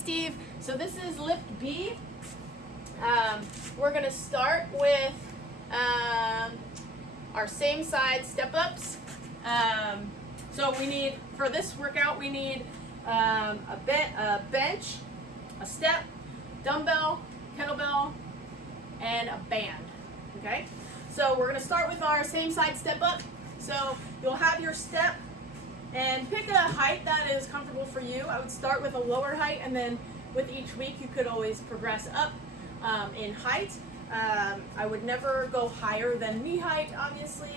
Steve. So this is LiftB. We're going to start with our same side step ups. So we need, for this workout, we need a bench, a step, dumbbell, kettlebell, and a band. Okay? So we're going to start with our same side step up. So you'll have your step and pick a height that is comfortable for you. I would start with a lower height, and then with each week you could always progress up in height. I would never go higher than knee height, obviously.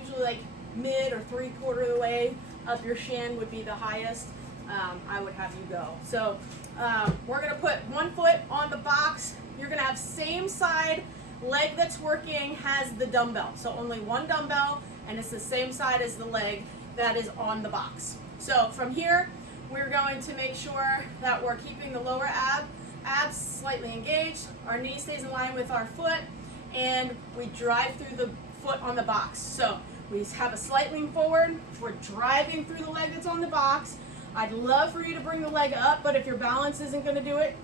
Usually like mid or 3/4 of the way up your shin would be the highest I would have you go. So we're going to put one foot on the box. You're going to have same side leg that's working has the dumbbell. So only one dumbbell, and it's the same side as the leg that is on the box. So from here, we're going to make sure that we're keeping the lower abs slightly engaged. Our knee stays in line with our foot, and we drive through the foot on the box. So we have a slight lean forward. We're driving through the leg that's on the box. I'd love for you to bring the leg up, but if your balance isn't going to do it,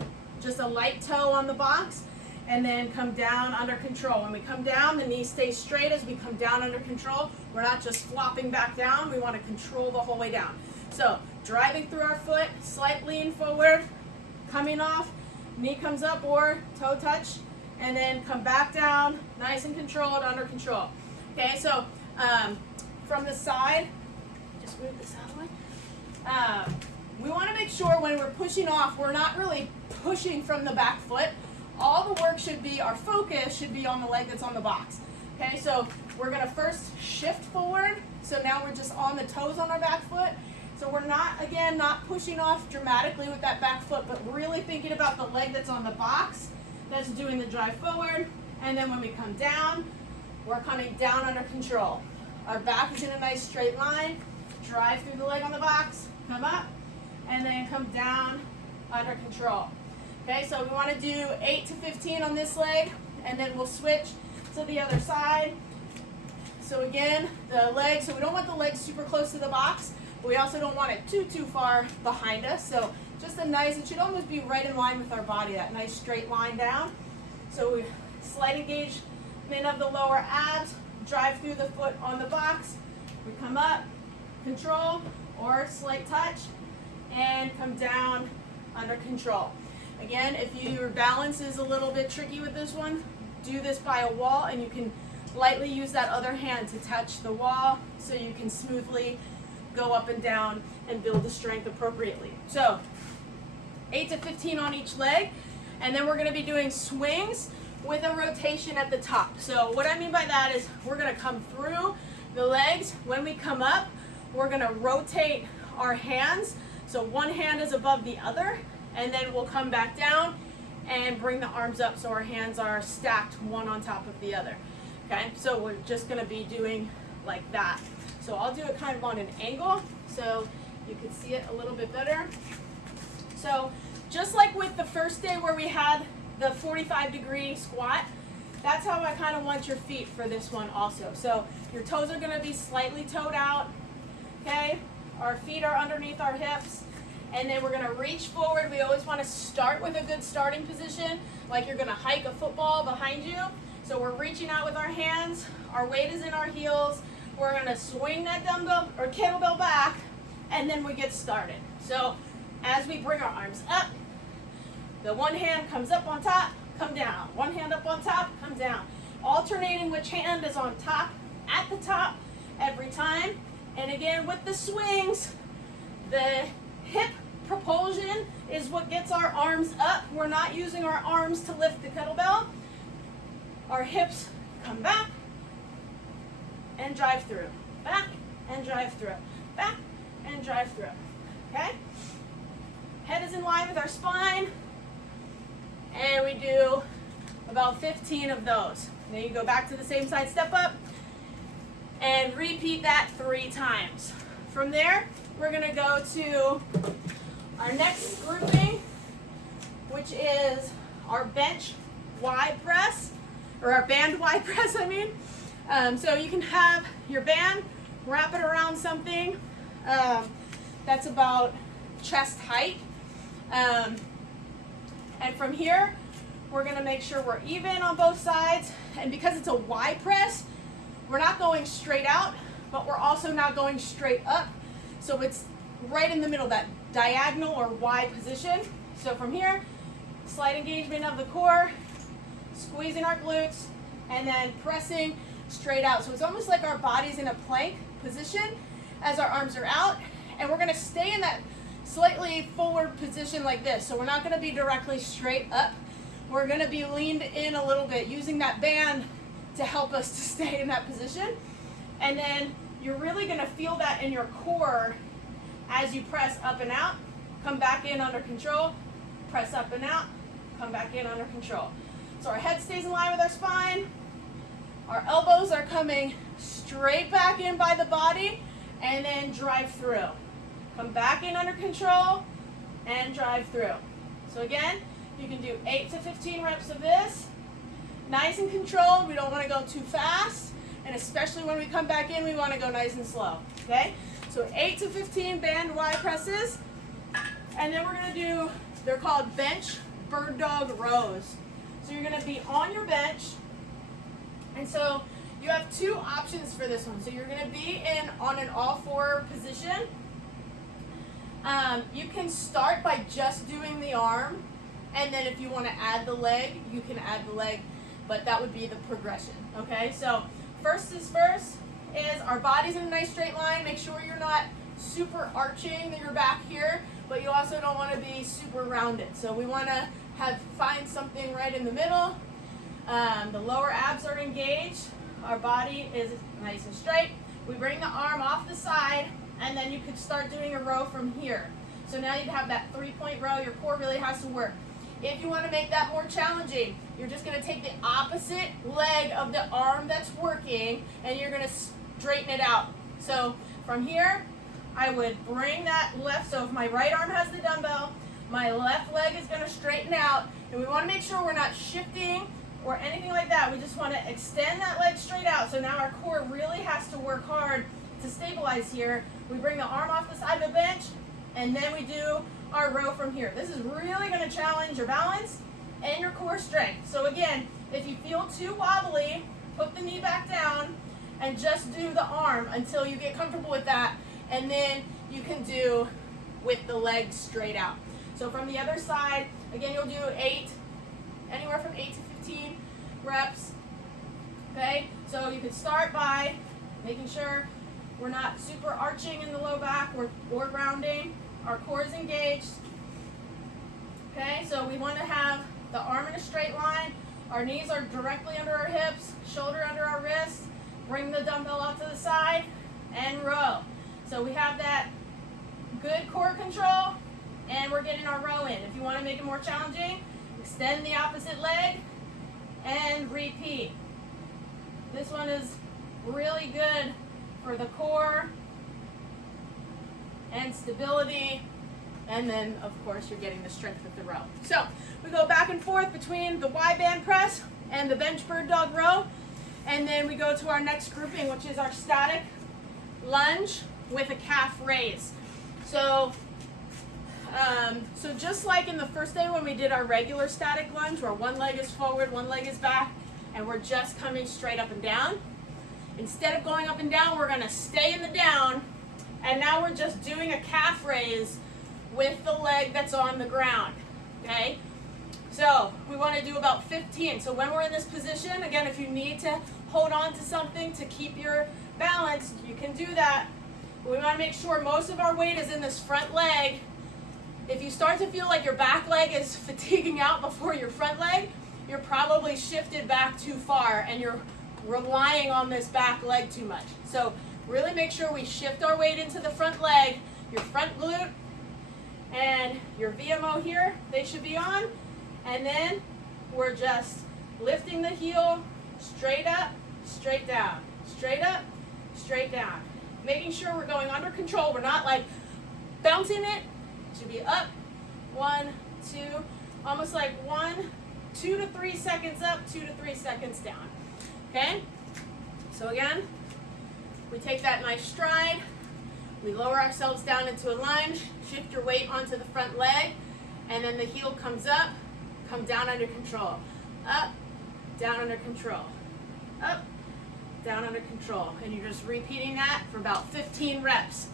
just a light toe on the box, and then come down under control. When we come down, the knee stays straight as we come down under control. We're not just flopping back down. We want to control the whole way down. So driving through our foot, slight lean forward, coming off, knee comes up or toe touch, and then come back down, nice and controlled, under control. Okay, so from the side, just move this out of the way. We want to make sure when we're pushing off, we're not really pushing from the back foot. All the work should be, our focus should be on the leg that's on the box. Okay, so we're going to first shift forward. So now we're just on the toes on our back foot. So we're not, again, not pushing off dramatically with that back foot, but really thinking about the leg that's on the box that's doing the drive forward. And then when we come down, we're coming down under control. Our back is in a nice straight line. Drive through the leg on the box, come up, and then come down under control. Okay, so we want to do 8 to 15 on this leg, and then we'll switch to the other side. So again, the leg, so we don't want the leg super close to the box, but we also don't want it too far behind us. So just a nice, it should almost be right in line with our body, that nice straight line down. So we slight engagement of the lower abs, drive through the foot on the box, we come up, control, or slight touch, and come down under control. Again, if your balance is a little bit tricky with this one, do this by a wall, and you can lightly use that other hand to touch the wall so you can smoothly go up and down and build the strength appropriately. So 8 to 15 on each leg, and then we're going to be doing swings with a rotation at the top. So what I mean by that is we're going to come through the legs. When we come up, we're going to rotate our hands. So one hand is above the other, and then we'll come back down and bring the arms up so our hands are stacked one on top of the other. Okay, so we're just going to be doing like that. So I'll do it kind of on an angle so you can see it a little bit better. So just like with the first day where we had the 45-degree squat, that's how I kind of want your feet for this one also. So your toes are going to be slightly toed out. Okay, our feet are underneath our hips. And then we're going to reach forward. We always want to start with a good starting position, like you're going to hike a football behind you. So we're reaching out with our hands. Our weight is in our heels. We're going to swing that dumbbell or kettlebell back, and then we get started. So as we bring our arms up, the one hand comes up on top, come down. One hand up on top, come down. Alternating which hand is on top, at the top, every time. And again, with the swings, the hip propulsion is what gets our arms up. We're not using our arms to lift the kettlebell. Our hips come back and drive through. Back and drive through. Back and drive through. Okay? Head is in line with our spine. And we do about 15 of those. Then you go back to the same side step up and repeat that 3 times. From there, we're going to go to our next grouping, which is our bench Y press, or our band Y press, I mean. So you can have your band, wrap it around something that's about chest height, And from here, we're gonna make sure we're even on both sides. And because it's a Y press, we're not going straight out, but we're also not going straight up. So it's right in the middle, that diagonal or Y position. So from here, slight engagement of the core, squeezing our glutes, and then pressing straight out. So it's almost like our body's in a plank position as our arms are out, and we're gonna stay in that slightly forward position like this. So we're not gonna be directly straight up. We're gonna be leaned in a little bit, using that band to help us to stay in that position. And then you're really gonna feel that in your core as you press up and out, come back in under control, press up and out, come back in under control. So our head stays in line with our spine, our elbows are coming straight back in by the body, and then drive through. Come back in under control, and drive through. So again, you can do 8 to 15 reps of this. Nice and controlled, we don't want to go too fast, and especially when we come back in, we want to go nice and slow, okay? So 8 to 15 band Y presses, and then we're going to do, they're called bench bird dog rows. So you're going to be on your bench, and so you have two options for this one. So you're going to be on an all-four position. You can start by just doing the arm, and then if you want to add the leg, you can add the leg, but that would be the progression, okay? So first is our body's in a nice straight line. Make sure you're not super arching your back here, but you also don't want to be super rounded. So we want to find something right in the middle. The lower abs are engaged. Our body is nice and straight. We bring the arm off the side, and then you could start doing a row from here. So now you have that 3-point row. Your core really has to work. If you want to make that more challenging, you're just going to take the opposite leg of the arm that's working, and you're going to straighten it out. So from here, I would bring that left, so if my right arm has the dumbbell, my left leg is going to straighten out, and we want to make sure we're not shifting or anything like that. We just want to extend that leg straight out. So now our core really has to work hard to stabilize here. We bring the arm off the side of the bench, and then we do our row from here. This is really going to challenge your balance and your core strength. So again, if you feel too wobbly, put the knee back down and just do the arm until you get comfortable with that, and then you can do with the legs straight out. So from the other side, again, you'll do anywhere from 8 to 15 reps, okay? So you could start by making sure we're not super arching in the low back or grounding. Our core is engaged, okay? So we want to have the arm in a straight line. Our knees are directly under our hips, shoulder under our wrists. Bring the dumbbell out to the side and row. So we have that good core control, and we're getting our row in. If you want to make it more challenging, extend the opposite leg and repeat. This one is really good for the core and stability, and then of course you're getting the strength with the row. So we go back and forth between the Y band press and the bench bird dog row, and then we go to our next grouping, which is our static lunge with a calf raise. So just like in the first day when we did our regular static lunge, where one leg is forward, one leg is back, and we're just coming straight up and down, instead of going up and down, we're going to stay in the down, and now we're just doing a calf raise with the leg that's on the ground, okay? So we want to do about 15. So when we're in this position, again, if you need to hold on to something to keep your balance, you can do that. But we want to make sure most of our weight is in this front leg. If you start to feel like your back leg is fatiguing out before your front leg, you're probably shifted back too far and you're relying on this back leg too much. So really make sure we shift our weight into the front leg, your front glute, and your VMO here, they should be on. And then we're just lifting the heel straight up, straight down, straight up, straight down. Making sure we're going under control. We're not like bouncing it. It should be up, 1, 2, almost like 2 to 3 seconds up, 2 to 3 seconds down. Okay? So again, we take that nice stride. We lower ourselves down into a lunge, shift your weight onto the front leg, and then the heel comes up, come down under control. Up, down under control. Up, down under control. And you're just repeating that for about 15 reps.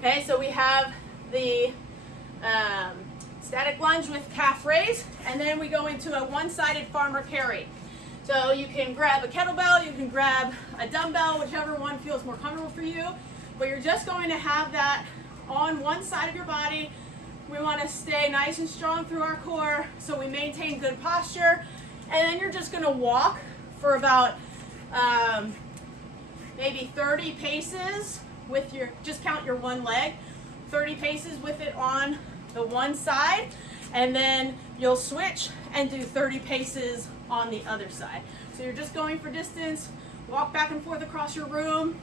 Okay, so we have the static lunge with calf raise, and then we go into a one-sided farmer carry. So you can grab a kettlebell, you can grab a dumbbell, whichever one feels more comfortable for you, but you're just going to have that on one side of your body. We want to stay nice and strong through our core so we maintain good posture, and then you're just going to walk for about maybe 30 paces with your, just count your one leg, 30 paces with it on the one side, and then you'll switch and do 30 paces on the other side. So you're just going for distance, walk back and forth across your room,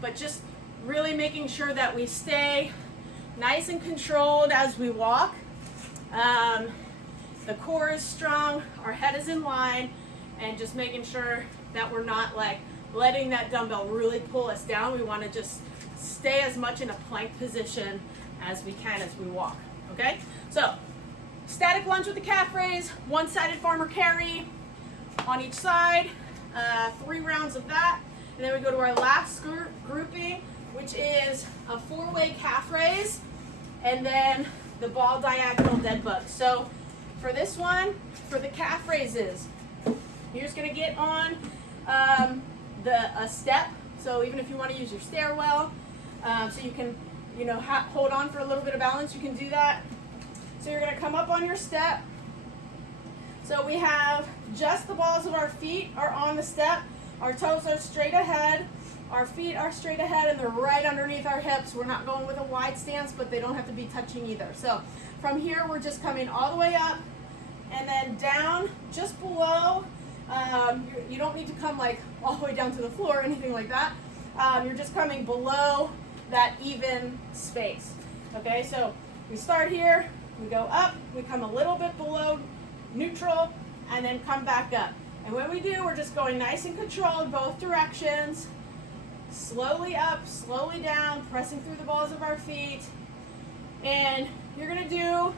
but just really making sure that we stay nice and controlled as we walk. The core is strong, our head is in line, and just making sure that we're not like letting that dumbbell really pull us down. We want to just stay as much in a plank position as we can as we walk. Okay, so static lunge with the calf raise, one-sided farmer carry on each side, 3 rounds of that, and then we go to our last grouping, which is a 4-way calf raise, and then the ball diagonal dead bug. So for this one, for the calf raises, you're just going to get on a step. So even if you want to use your stairwell, so you can, you know, hold on for a little bit of balance, you can do that. So you're going to come up on your step. So we have just the balls of our feet are on the step. Our toes are straight ahead. Our feet are straight ahead and they're right underneath our hips. We're not going with a wide stance, but they don't have to be touching either. So from here, we're just coming all the way up and then down just below. You don't need to come like all the way down to the floor or anything like that. You're just coming below that even space. Okay, so we start here, we go up, we come a little bit below neutral, and then come back up. And when we do, we're just going nice and controlled both directions. Slowly up, slowly down, pressing through the balls of our feet. And you're gonna do,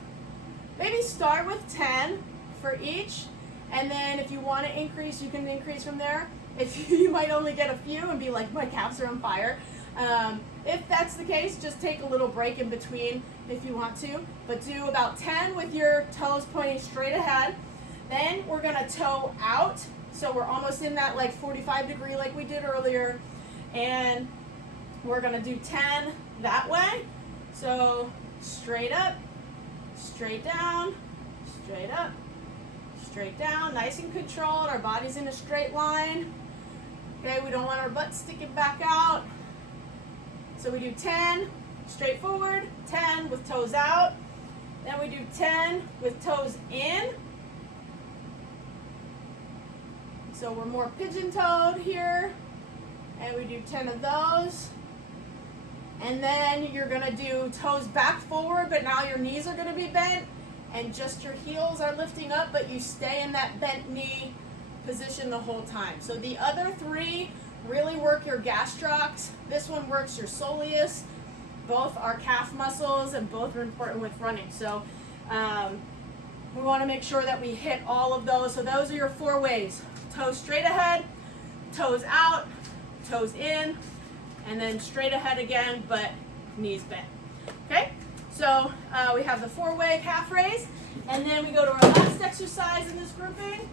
maybe start with 10 for each, and then if you wanna increase, you can increase from there. If you might only get a few and be like, my calves are on fire. If that's the case, just take a little break in between if you want to, but do about 10 with your toes pointing straight ahead. Then we're gonna toe out, so we're almost in that like 45 degree like we did earlier, and we're gonna do 10 that way. So straight up, straight down, straight up, straight down, nice and controlled. Our body's in a straight line. Okay, we don't want our butt sticking back out. So we do 10 straight forward, 10 with toes out. Then we do 10 with toes in. So we're more pigeon-toed here. And we do 10 of those. And then you're gonna do toes back forward, but now your knees are gonna be bent and just your heels are lifting up, but you stay in that bent knee position the whole time. So the other 3 really work your gastrocs. This one works your soleus. Both are calf muscles and both are important with running. So we want to make sure that we hit all of those. So those are your 4 ways. Toes straight ahead, toes out, toes in, and then straight ahead again, but knees bent. Okay, so we have the 4-way calf raise, and then we go to our last exercise in this grouping,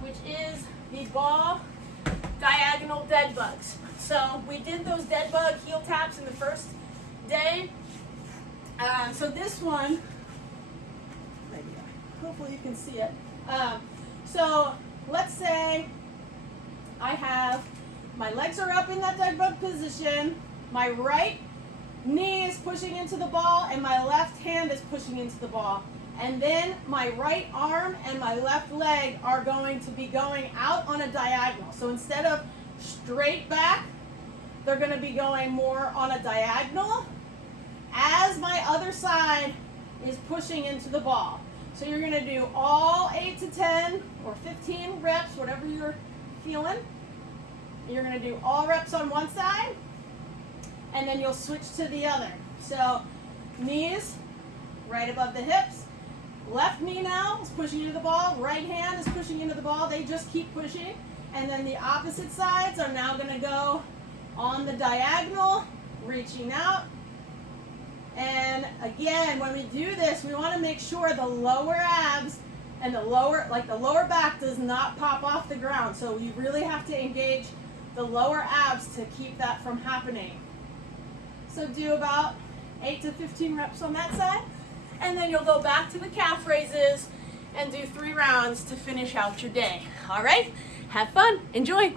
which is the ball diagonal dead bugs. So we did those dead bug heel taps in the first day. So this one, hopefully you can see it. So let's say I have, my legs are up in that dead bug position, my right knee is pushing into the ball and my left hand is pushing into the ball. And then my right arm and my left leg are going to be going out on a diagonal. So instead of straight back, they're going to be going more on a diagonal as my other side is pushing into the ball. So you're going to do all 8 to 10 or 15 reps, whatever you're feeling. You're going to do all reps on one side, and then you'll switch to the other. So knees right above the hips. Left knee now is pushing into the ball. Right hand is pushing into the ball. They just keep pushing. And then the opposite sides are now going to go on the diagonal, reaching out. And again, when we do this, we want to make sure the lower abs and the lower back does not pop off the ground. So you really have to engage the lower abs to keep that from happening. So do about 8 to 15 reps on that side. And then you'll go back to the calf raises and do 3 rounds to finish out your day. All right? Have fun. Enjoy.